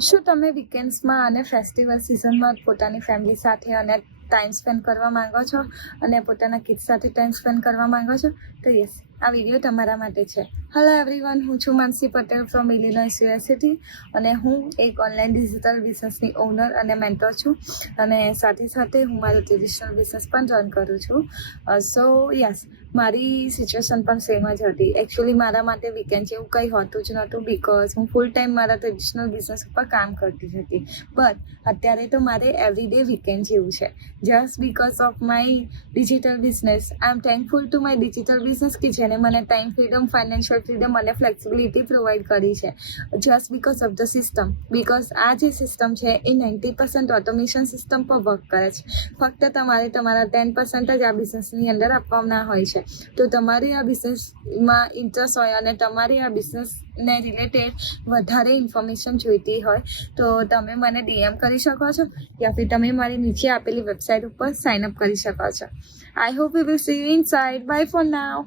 શું તમે વીકેન્ડ્સમાં અને ફેસ્ટિવલ સિઝનમાં પોતાની ફેમિલી સાથે અને ટાઈમ સ્પેન્ડ કરવા માંગો છો અને પોતાના કિડ્સ સાથે ટાઈમ સ્પેન્ડ કરવા માંગો છો? તો યસ, આ વિડીયો તમારા માટે છે. હેલો એવરીવન, હું છું માનસી પટેલ ફ્રોમ ઇલિનોઇસ યુનિવર્સિટી અને હું એક ઓનલાઈન ડિજિટલ બિઝનેસની ઓનર અને મેન્ટર છું અને સાથે સાથે હું મારું ટ્રેડિશનલ બિઝનેસ પણ રન કરું છું. સો યસ, મારી સિચ્યુએશન પણ સેમ જ હતી. એકચ્યુઅલી મારા માટે વીકેન્ડ જેવું કંઈ હોતું જ નહોતું બીકોઝ હું ફૂલ ટાઈમ મારા ટ્રેડિશનલ બિઝનેસ ઉપર કામ કરતી હતી. બટ અત્યારે તો મારે એવરીડે વીકેન્ડ જેવું છે. Just because of my digital business I M thankful to my digital business કે જેને મને ટાઈમ ફ્રીડમ, ફાઇનાન્શિયલ ફ્રીડમ અને ફ્લેક્સિબિલિટી પ્રોવાઈડ કરી છે. Just because of the system. Because આ જે સિસ્ટમ છે એ 90% ઓટોમેશન સિસ્ટમ પર વર્ક કરે છે. ફક્ત તમારે તમારા 10% જ આ બિઝનેસની અંદર આપવાના હોય છે. તો તમારે આ બિઝનેસમાં ઇન્ટરેસ્ટ હોય અને તમારે આ બિઝનેસને રિલેટેડ વધારે ઇન્ફોર્મેશન જોઈતી હોય તો તમે મને DM કરી શકો છો યા ફિર તમે મારી નીચે આપેલી વેબસાઇટ ઉપર સાઇન અપ કરી શકો છો. I hope we will see you inside. Bye for now.